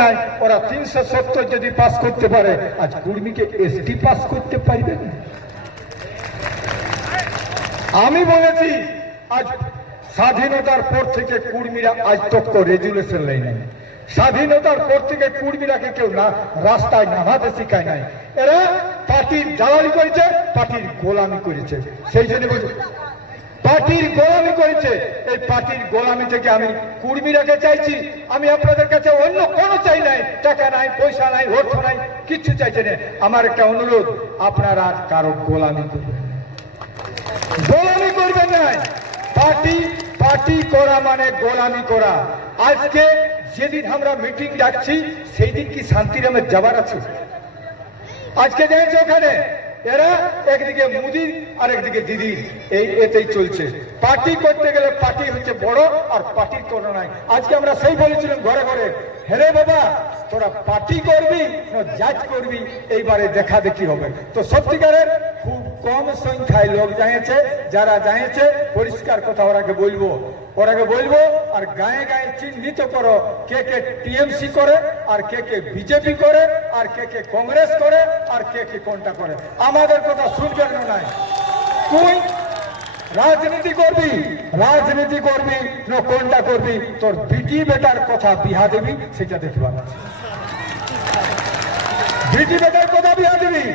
নাই, ওরা 370 যদি পাস করতে পারে, আজ কুর্মীকে এসটি পাস করতে পারবেন? আমি বলেছি আজ স্বাধীনতার পর থেকে কুর্মীরা আজ তক রেজুলেশন নেই নাই। স্বাধীনতার পর থেকে কুর্মীরাকে কেউ না রাস্তায় নামাতে শিখায় নাই। এরা পার্টির দালালি করেছে, পার্টির গোলামি করেছে। সেই জন্য বলছি পার্টির গোলামি করেছে। এই পার্টির গোলামি থেকে আমি কুর্মীরাকে চাইছি, আমি আপনাদের কাছে অন্য কোনো চাই নাই, টাকা নাই, পয়সা নাই, অর্থ নাই, কিচ্ছু চাইছে না। আমার একটা অনুরোধ, আপনারা আর কারো গোলামি করবেন, গোলামি করবেন না। পার্টি করা মানে গোলামি করা। আজকে যেদিন আমরা মিটিং ডাকছি সেই দিন কি শান্তিরামে যাবার আছে? আজকে দেখছো ওখানে এরা একদিকে মোদি আর একদিকে দিদি, এতেই চলছে। পার্টি করতে গেলে পার্টি হচ্ছে বড় আর পার্টি করো নাই। আজকে আমরা সেই বলেছিলাম ঘরে ঘরে, হেরে বাবা তোরা পার্টি করবি না জাজ করবি, এইবারে দেখা দেখি হবে। তো সত্যিকারের খুব কম সংখ্যায় লোক জানিয়েছে, যারা জানিয়েছে পরিষ্কার কথা ওরাকে বলবো আর গায়ে গায়ে চিহ্নিত করো কে কে টিএমসি করে আর কে কে বিজেপি করে আর কে কে কংগ্রেস করে আর কে কে কোনটা করে। আমাদের কথা শুনবেন না। তুই রাজনীতি করবি না কোনটা করবি, তোর বিটি বেটার কথা বিহা দেবি সেটা দেখবা। বিটি বেটার কথা বিহা দিবি।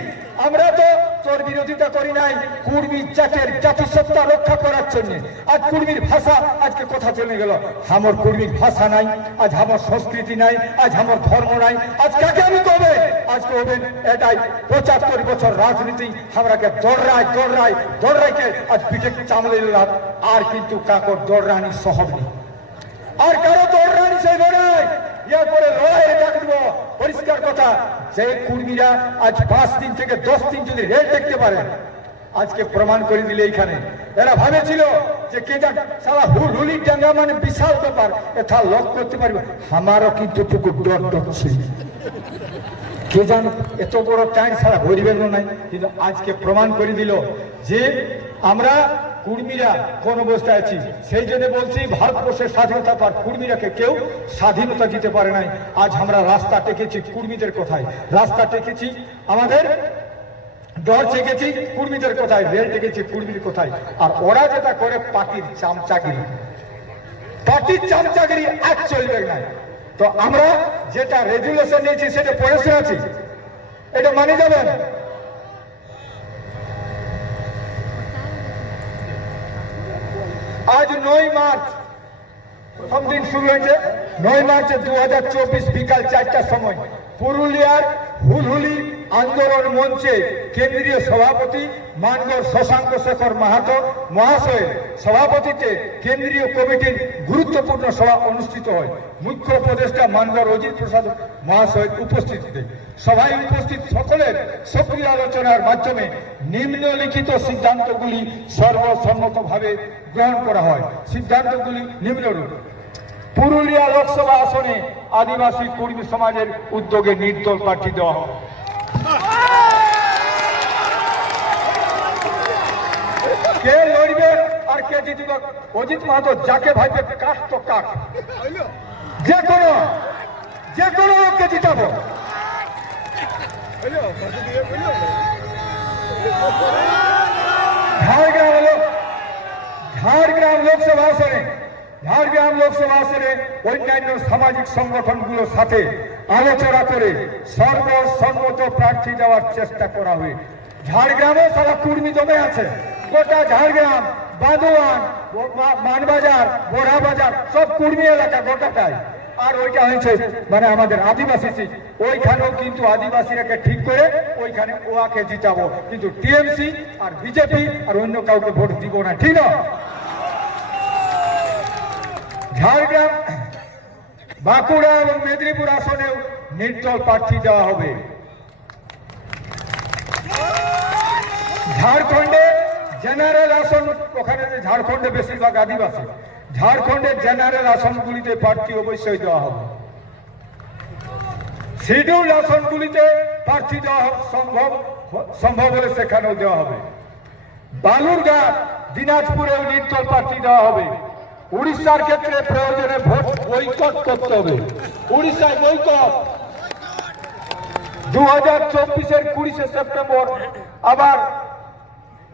আমরা তো তোর বিরোধিতা করি নাই, কুর্মী জাতের জাতিসত্তা রক্ষা করার জন্য। আজ কুর্মীর ভাষা আজকে কথা চলে গেল, আমার কুর্মীর ভাষা নাই, আজ আমার সংস্কৃতি নাই, আজ আমার ধর্ম নাই। আজ কাকে আমি কবে আজকে হবেন এটাই 75 বছর রাজনীতি আমরাকে দৌড়াইকে আজ পিঠে চামড়ে নিলাম। আর কিন্তু কাকর দৌড়ানি সহব নেই, আর কারো দৌড়ানি সেই লড়াই এরপরে লড়াইয়ে ডাক দিব। পরিষ্কার কথা, যে কুর্মীরা আজ 5 দিন থেকে 10 দিন যদি রেল দেখতে পারে, আজকে প্রমাণ করে দিলে এইখানে এরা ভাবেছিল যে কে জান সারা হুলি ডাঙ্গা মানে বিশাল ব্যাপার, এটা লক করতে পারবে। আমারও কিন্তু টুকু ডর ছিল, কে জান এত বড় টাইম সারা গরিবের নাই। কিন্তু আজকে প্রমাণ করে দিল যে আমরা কুর্মীরা কোন অবস্থায় আছি। সেই জন্য বলছি ভারতবর্ষের স্বাধীনতা পর কুর্মীরাকে কেউ স্বাধীনতা দিতে পারে নাই। আজ আমরা রাস্তা টেকেছি কুর্মীদের কথায়, রাস্তা টেকেছি আমাদের ডর চেকেছি কুর্মীদের কথায়, রেল টেকেছি কুর্মীর কথায়। আর ওরা যেটা করে পার্টির চামচাগিরি আজ চলবে না। তো আমরা যেটা রেজুলেশন নিয়েছি সেটা পড়ে শুনেছি, এটা মানে যাবেন। আজ 9 মার্চ প্রথম দিন শুরু হয়েছে। 9 মার্চে 2024 বিকাল 4টার সময় পুরুলিয়ার হুলহুলি আন্দোলন মঞ্চে কেন্দ্রীয় সভাপতি মানগড় শশাঙ্ক শেখর মাহাতো মহাশয়ের সভাপতিত্বে কেন্দ্রীয় কমিটির গুরুত্বপূর্ণ সভা অনুষ্ঠিত হয়। মুখ্য উপদেষ্টা মানগড় অজিত প্রসাদ মহাশয়ের উপস্থিতিতে সভায় উপস্থিত সকলের সক্রিয় আলোচনার মাধ্যমে নিম্নলিখিত সিদ্ধান্তগুলি সর্বসম্মতভাবে গ্রহণ করা হয়। সিদ্ধান্তগুলি নিম্নরূপ: পুরুলিয়া লোকসভা আসনে আদিবাসী কর্মী সমাজের উদ্যোগে নির্দল প্রার্থী দেওয়া হয়। কে লড়বে আর কে জিতবে? অজিত মাহাতো যাকে ভাইবে কাক তো কাক, যে কোনো লোককে জিতাবো। ঝাড়গ্রাম লোকসভা আসনে অন্যান্য সামাজিক সংগঠনগুলোর সাথে আলোচনা করে সর্বসম্মত প্রার্থী দেওয়ার চেষ্টা করা হবে। ঝাড়গ্রামে সারা কুর্মী জমে আছে, গোটা ঝাড়গ্রাম, বাদোয়ান, মানবাজার, বোরাবাজার সব কুর্মী এলাকা গোটাটাই। আর ওইটা হয়েছে মানে আমাদের আদিবাসী সিট, ওইখানেও কিন্তু আদিবাসীরাকে ঠিক করে ওইখানে ওয়াকে জিতাবো, কিন্তু টিএমসি আর বিজেপি আর অন্য কাউকে ভোট দিব না, ঠিক না? ঝাড়গ্রাম, বাঁকুড়া এবং মেদিনীপুর আসনেও নির্দল প্রার্থী দেওয়া হবে। ঝাড়খণ্ডে জেনারেল আসন, ওখানে ঝাড়খণ্ডে বেশিরভাগ আদিবাসী, ঝাড়খণ্ডের জেনারেল আসনগুলিতে প্রার্থী অবশ্যই দেওয়া হবে। শিডিউল আসনগুলিতে প্রার্থী দেওয়া সম্ভব হলে সেখানেও দেওয়া হবে। বালুরঘাট, দিনাজপুরেও নির্দল প্রার্থী দেওয়া হবে। উড়িষ্যার ক্ষেত্রে প্রয়োজনে ভোট বয়কট করতে হবে। উড়িষ্যায় বয়কট। 2024-এর 20শে সেপ্টেম্বর, আবার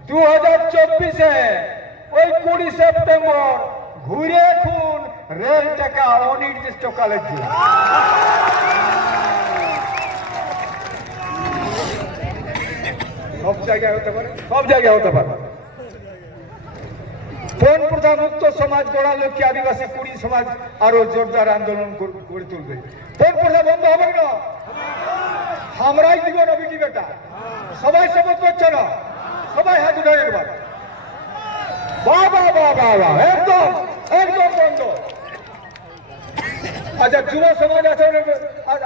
2024-এ ওই 20 সেপ্টেম্বর ঘুরে খুন রেল টাকা অনির্দিষ্টকালের জন্য। সব জায়গায় হতে পারে, সব জায়গায় হতে পারে। পণ প্রথা মুক্ত সমাজ গড়ার লক্ষ্যে আদিবাসী কুড়ি সমাজ আরো জোরদার আন্দোলন গড়ে তুলবে। পণ প্রথা বন্ধ হবে না, আমরাই দিব না বিটি বেটা। সবাই শপথ করছে না, সবাই হাত উঠে একবার। বাবা বাবা বাবা, একদম একদম বন্ধ। আচ্ছা, যুব সমাজ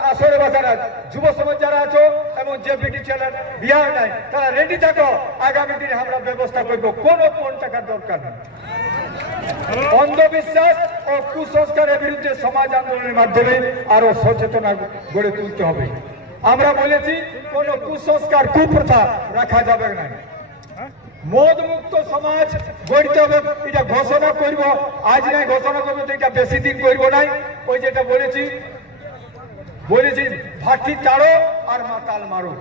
আসরে বাসারা যুব সমাজ যারা আছো এবং যে বিটি ছেলের বিয়াহ নাই, তারা রেডি থাকো। আগামী দিনে আমরা ব্যবস্থা করবো, কোনো কোন টাকার দরকার নেই। অন্ধবিশ্বাস ও কুসংস্কারের বিরুদ্ধে সমাজ আন্দোলনের মাধ্যমে আরো সচেতনতা গড়ে তুলতে হবে। আমরা বলেছি কোন কুসংস্কার কুপ্রথা রাখা যাবে না। মদ মুক্ত সমাজ গড়তে হবে, এটা ঘোষণা করব। আজ নাই ঘোষণা করবো তো এটা বেশি দিন করবো নাই। ওই যেটা বলেছি ভাটি তাড়ো আর মাতাল মারো,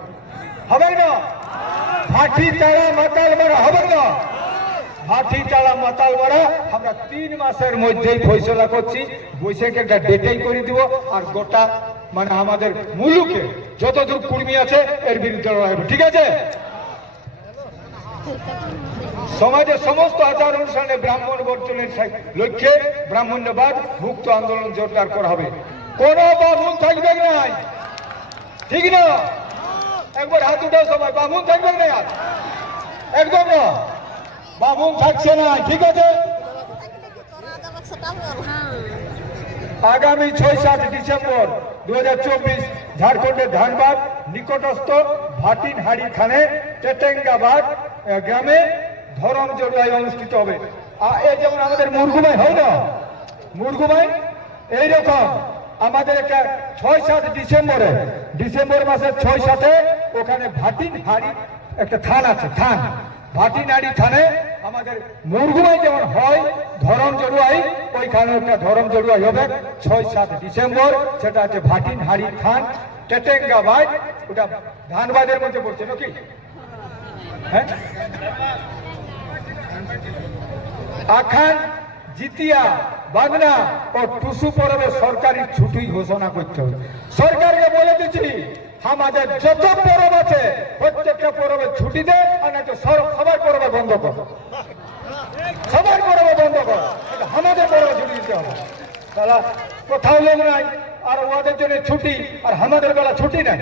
হবে না? ভাটি তাড়া মাতাল মারা হবে না? ভাটি তাড়া মাতাল মারা আমরা 3 মাসের মধ্যেই ফয়সলা করছি। বৈশাখে একটা ডেটেই করে দিব। আর গোটা মানে আমাদের মুলুকে যতদূর কুর্মী আছে এর বিরুদ্ধে লড়াই হবে, ঠিক আছে? সমাজের সমস্ত আচার অনুষ্ঠানে ব্রাহ্মণ বর্জনের লক্ষ্যে ব্রাহ্মণ্যবাদ মুক্ত আন্দোলন জোরদার করা হবে। কোন বামুন থাকবে নাই, ঠিক না? একবার হাত উঠাও সবাই, বামুন থাকবে না, একদম না, বামুন থাকছে না, ঠিক আছে? আগামী 6-7 ডিসেম্বর 2024 ঝাড়খণ্ডের ধানবাদ নিকটস্থ ভাটিনহাড়ি থানে টেটেঙ্গাবাদ গ্রামে ধরম জড়ুয়াই অনুষ্ঠিত হবে। এই যেমন আমাদের মুরগুমাই হয় না, মুরগুমাই এইরকম আমাদের একটা 6-7 ডিসেম্বর মাসের 6-7-এ ওখানে ভাটিনহাড়ি একটা থান আছে, থান ভাটিনহাড়ি থানে আমাদের মুরগুমাই যেমন হয় ধরম জড়ুয়াই, ওইখানে একটা ধরম জড়ুয়াই হবে 6-7 ডিসেম্বর। সেটা আছে ভাটিনহাড়ি থান টেটেঙ্গাবাদ, ওটা ধানবাদের মধ্যে পড়ছে নাকি? হ্যাঁ, আখান জিতিয়া বাগনা ও টুসু পরবে সরকারি ছুটি ঘোষণা করতে হবে। সরকারকে বলে দিচ্ছি আমাদের যত পরব আছে প্রত্যেকটা পরবে ছুটি দে, আর না তো সবার পরবে বন্ধ কর, সবার পরবে বন্ধ কর। আমাদের পরবে ছুটি দিতে হবে। তারা কোথাও লোক নাই আর ওদের জন্য ছুটি, আর আমাদের বেলা ছুটি নাই।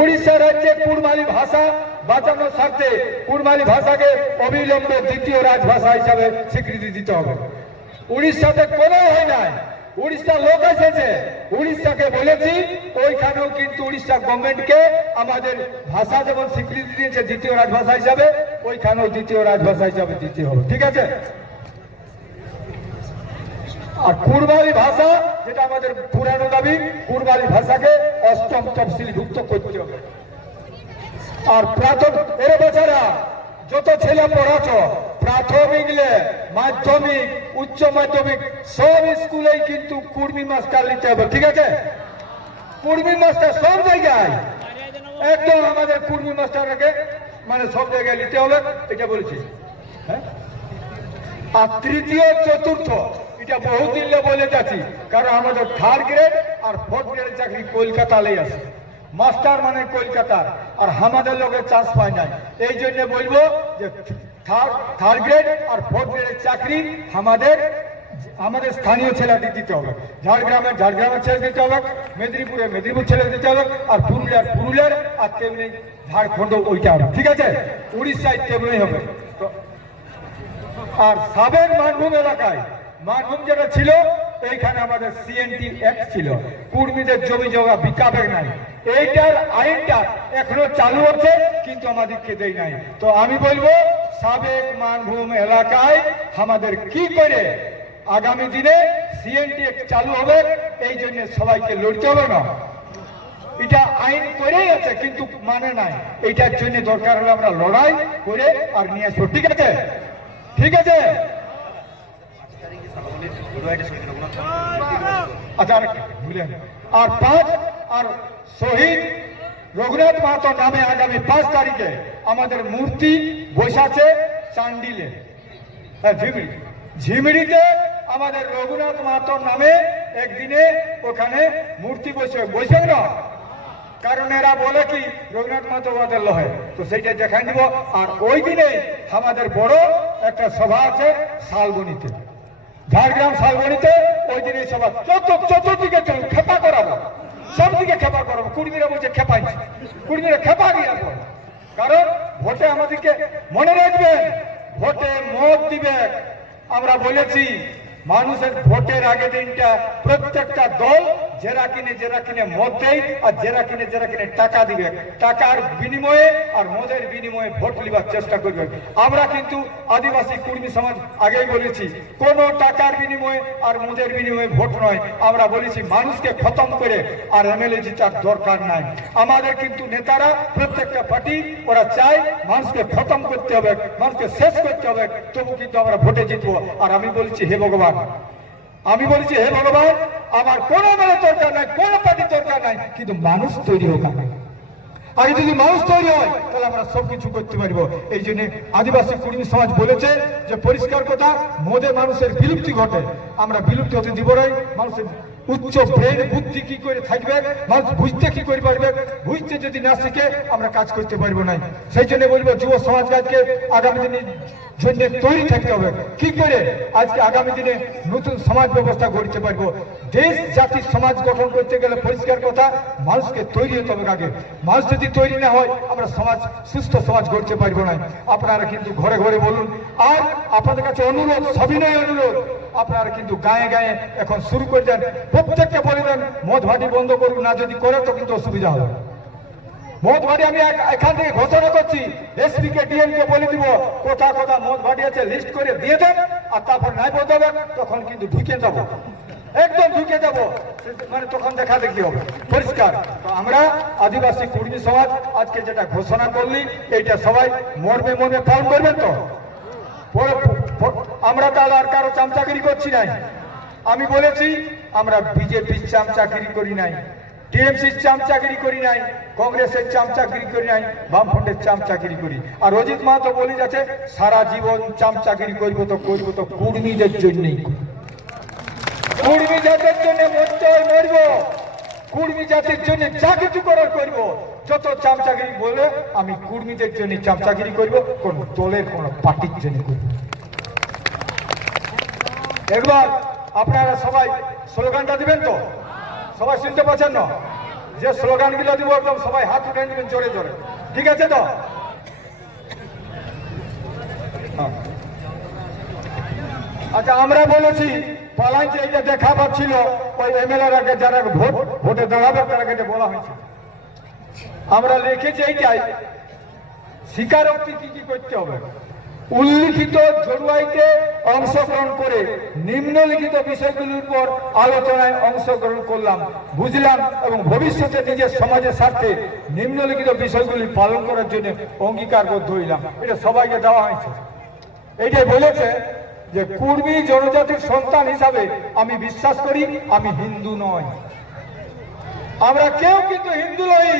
উড়িষ্যা রাজ্যে কুড়মালি ভাষা বাঁচানোর স্বার্থে কুড়মালি ভাষাকে অবিলম্বে দ্বিতীয় রাজভাষা হিসাবে স্বীকৃতি দিতে হবে। উড়িষ্যাতে কোনো হয় নাই, উড়িষ্যার লোক এসেছে, উড়িষ্যাকে বলেছি, ওইখানেও কিন্তু উড়িষ্যা গভর্নমেন্টকে আমাদের ভাষা যেমন স্বীকৃতি দিয়েছে দ্বিতীয় রাজভাষা হিসাবে, ওইখানেও দ্বিতীয় রাজভাষা হিসাবে দিতে হবে, ঠিক আছে? আর কুড়মালি ভাষা যেটা আমাদের পুরানো দাবি, কুড়মালি ভাষাকে 8ম তফসিলভুক্ত করতে হবে। আর এর বেচারা যত ছেলে পড়াচ্ছ প্রাথমিক মাধ্যমিক উচ্চ মাধ্যমিক সব স্কুলেই কিন্তু কুর্মী মাস্টার নিতে হবে, ঠিক আছে? কুর্মী মাস্টার সব জায়গায়, একদম আমাদের কুর্মী মাস্টারকে মানে সব জায়গায় নিতে হবে, এটা বলেছি। হ্যাঁ, আর তৃতীয় চতুর্থ এটা বহুদিন বলে যাচ্ছি, কারণ আমাদের 3rd গ্রেড আর 4th গ্রেডের চাকরি কলকাতালেই আছে। মাস্টার মানে কলকাতার, আর আমাদের লোকের চান্স পায় নাই। এই জন্য বলবো যে 3rd গ্রেড আর 4th গ্রেডের চাকরি আমাদের স্থানীয় ছেলেদের দিতে হবে। ঝাড়গ্রামের ছেলে দিতে হবে, মেদিনীপুর ছেলে দিতে হবে, আর পুরুলিয়ার আর তেমনি ঝাড়খণ্ড ওইটা হবে, ঠিক আছে? উড়িষ্যায় তেমনি হবে। আর সাবেক মানভূম এলাকায় মানভূম যেটা ছিল, এইখানে আমাদের CNT অ্যাক্ট ছিল, কুর্মীদের জমি জমা বিকাবে নাই। এইটার আইনটা এখনো চালু আছে, কিন্তু আমাদেরকে দেয় নাই। তো আমি বলবো সাবেক মানভূম এলাকায় আমাদের কি করে আগামী দিনে CNT অ্যাক্ট চালু হবে, এই জন্য সবাইকে লড়তে হবে না। এটা আইন করেই আছে কিন্তু মানে নাই, এইটার জন্য দরকার হলে আমরা লড়াই করে আর নিয়ে আসবো, ঠিক আছে? ঠিক আছে, আচ্ছা আরেকটা ভুলেন। আর 5 আর শহীদ রঘুনাথ মাহাতো নামে আগামী 5 তারিখে আমাদের মূর্তি বসাচ্ছে চান্ডিলে, হ্যাঁ ঝিমড়িতে আমাদের রঘুনাথ মাহাতোর নামে একদিনে ওখানে মূর্তি বসে না, কারণ এরা বলে কি রঘুনাথ মাহাতো ওদের লহে, তো সেইটা দেখাই দিব। আর ওই দিনে আমাদের বড় একটা সভা আছে শালবনীতে, ঝাড়গ্রাম শালবনীতে। ওই দিনে সভা চতুর্দিকে খেপা করাবো, সব দিকে খেপা করাবো। কুর্মীরা বলছে খেপাইছে, কুর্মীরা খেপা দিয়ে কারণ ভোটে আমাদেরকে মনে রাখবেন, ভোটে মত দিবে। আমরা বলেছি মানুষের ভোটের আগে দিনটা প্রত্যেকটা দল যারা কিনে মত দেয় আর যারা কিনে টাকা দিবে, টাকার বিনিময়ে আর মদের বিনিময়ে ভোট লিবার চেষ্টা করবে। আমরা কিন্তু আদিবাসী কুর্মী সমাজ আগেই বলেছি কোনো টাকার বিনিময়ে আর মদের বিনিময়ে ভোট নয়। আমরা বলেছি মানুষকে খতম করে আর এমএলএ জিতার দরকার নাই। আমাদের কিন্তু নেতারা প্রত্যেকটা পার্টি ওরা চায় মানুষকে খতম করতে হবে, মানুষকে শেষ করতে হবে, তবু কিন্তু আমরা ভোটে জিতবো। আর আমি বলছি হে ভগবান, আমি বলছি হে ভগবান, আমার কোন দলের দরকার নাই, কোন পার্টির দরকার নাই, কিন্তু মানুষ তৈরি হোক। আগে যদি মানুষ তৈরি হয় তাহলে আমরা সবকিছু করতে পারবো। এই জন্য আদিবাসী কুর্মী সমাজ বলেছে যে পরিষ্কার কথা, মদে মানুষের বিলুপ্তি ঘটে, আমরা বিলুপ্তি হতে দিব না। মানুষের উচ্চ ব্রেন বুদ্ধি কি করে থাকবে, মানুষ বুঝতে কি করে পারবে, বুঝতে যদি না শিখে আমরা কাজ করতে পারবো না। সেই জন্য বলবো যুব সমাজকে আজকে আগামী দিনে জন্য তৈরি থাকতে হবে। কি করে আজকে আগামী দিনে নতুন সমাজ ব্যবস্থা গড়তে পারবো। দেশ জাতির সমাজ গঠন করতে গেলে পরিষ্কার কথা মানুষকে তৈরি হতে হবে আগে। মানুষ যদি তৈরি না হয় আমরা সমাজ সুস্থ সমাজ গড়তে পারবো না। আপনারা কিন্তু ঘরে ঘরে বলুন। আর আপনাদের কাছে অনুরোধ, সবিনয় অনুরোধ, আপনারা কিন্তু গায়ে গায়ে এখন শুরু করে দেন, প্রত্যেককে বলে দেন মদ ভাটি বন্ধ করুন, না যদি করে তো কিন্তু অসুবিধা হবে। মদ ভাটি আমি এখান থেকে ঘোষণা করছি, এসপি কে ডিএম কে বলে দিব কোথা কোথা মদ ভাটি আছে লিস্ট করে দিয়ে দেন, আর তারপর নাই বলতে হবে তখন কিন্তু ঢুকে যাবো, একদম ঢুকে যাবো, মানে তখন দেখা দেখি হবে পরিষ্কার। তো আমরা আদিবাসী কুর্মী সমাজ আজকে যেটা ঘোষণা করলি এইটা সবাই মর্মে মর্মে পালন করবেন তো। আমরা তাহলে আর কারো চামচাগিরি করছি নাই। আমি বলেছি আমরা বিজেপির চামচাগিরি করি নাই, টিএমসির চামচাগিরি করি নাই, কংগ্রেসের চামচাগিরি করি নাই, বামফ্রন্টের চামচাগিরি করি। আর অজিত মাহাতো বলে যাচ্ছে সারা জীবন চামচাগিরি করবো তো কুর্মীদের জন্যই, কুর্মী জাতির জন্য মরতে হয় মরব, কুর্মী জাতির জন্য যা কিছু করার করব। যত চামচাগিরি বলে আমি কুর্মীদের জন্য চামচাগিরি করব, কোন দলের কোন পার্টির জন্য করব। একবার আপনারা সবাই স্লোগানটা দিবেন তো, সবাই শুনতে পাচ্ছেন না? যে স্লোগান গুলো দিব একদম সবাই হাত উঠে দিবেন জোরে জোরে, ঠিক আছে তো? আচ্ছা, আমরা বলেছি পালাইতে এটা দেখা পাচ্ছিল ওই এমএলএর আগে যারা ভোটে দাঁড়াবে তারা কেটে বলা হয়েছে। আমরা লিখেছি এইটাই, স্বীকারোক্তি কি কি করতে হবে। উল্লিখিত জড়ুয়াইতে অংশগ্রহণ করে নিম্নলিখিত বিষয়গুলির উপর আলোচনায় অংশগ্রহণ করলাম, বুঝলাম এবং ভবিষ্যতে নিজের সমাজের স্বার্থে নিম্নলিখিত বিষয়গুলি পালন করার জন্য অঙ্গীকারবদ্ধ হইলাম। এটা সবাইকে দেওয়া হয়েছে। এইটাই বলেছে যে কুর্মী জনজাতির সন্তান হিসাবে আমি বিশ্বাস করি আমি হিন্দু নয়। আমরা কেউ কিন্তু হিন্দু নই,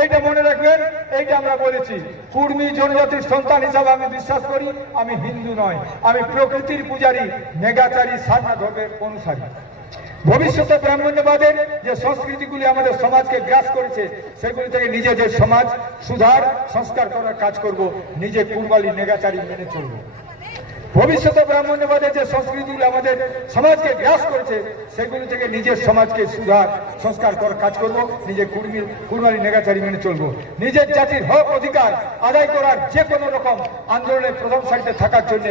এইটা মনে রাখবেন। এইটা আমরা বলেছি কুর্মী জনজাতির সন্তান হিসাবে আমি বিশ্বাস করি আমি হিন্দু নয়, আমি প্রকৃতির পূজারী, মেঘাচারী, সারনা ধর্মের অনুসারী। ভবিষ্যতে ব্রাহ্মণ্যবাদের যে সংস্কৃতিগুলি আমাদের সমাজকে গ্রাস করেছে সেগুলি থেকে নিজেদের সমাজ সুধার সংস্কার করার কাজ করব, নিজে কুরবালি নেগাচারী মেনে চলব। ভবিষ্যতে ব্রাহ্মণ্যবাদের যে সংস্কৃতিগুলি আমাদের সমাজকে গ্রাস করেছে সেগুলি থেকে নিজের সমাজকে সুধার সংস্কার করার কাজ করব, নিজে কুরবালি নেগাচারী মেনে চলব। নিজের জাতির হক অধিকার আদায় করার যে কোনো রকম আন্দোলনের প্রথম সারিতে থাকার জন্য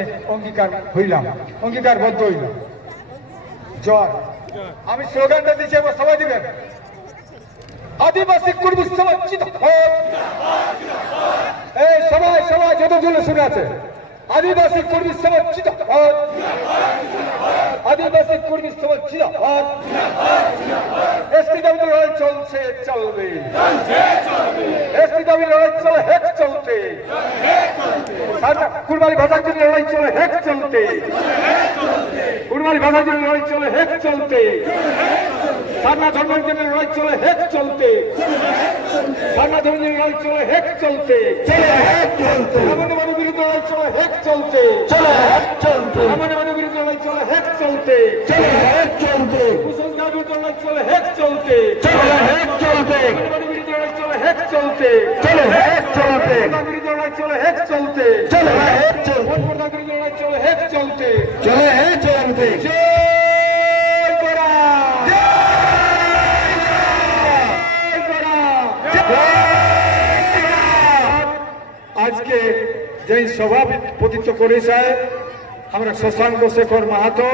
অঙ্গীকারবদ্ধ হইলাম। জয়। আমি স্লোগানটা দিচ্ছি, এবার সবাই দিবেন। আদিবাসী কুর্মী সমাজ এই সবাই সবাই যত জুলে শুনে আছে, আদিবাসী কুর্মী সমাজ জিন্দাবাদ, আদিবাসী কুর্মী সমাজ জিন্দাবাদ, এসপিডব্লিউ চল চলছে চলবে এসটি দাবি লড়াই চলে হেক চলতে কুড়মালি ভাষার জন্য লড়াই চলে হেক চলতে কুড়মালি ভাষার জন্য লড়াই চলে হেক চলতে সারনা ধর্মের জন্য লড়াই চলে হেক চলতে সারনা ধর্মের লড়াই চলে হেক চলতে রামায়ণ বিরুদ্ধে লড়াই চলে হেক চলতে রামায়ণ বিরুদ্ধে লড়াই চলে হেক চলতে কুসংস্কার বিরুদ্ধে লড়াই চলে হেক চলতে রামায়ণ বিরুদ্ধে লড়াই চলে হেক চলতে বিরুদ্ধে লড়াই চলে হেক চলতে ভোটপ্রদান বিরুদ্ধে লড়াই চলে হেক চলতে আজকে যে সভাপতিত্ব করেছে আমরা শশাঙ্ক শেখর মাহাতো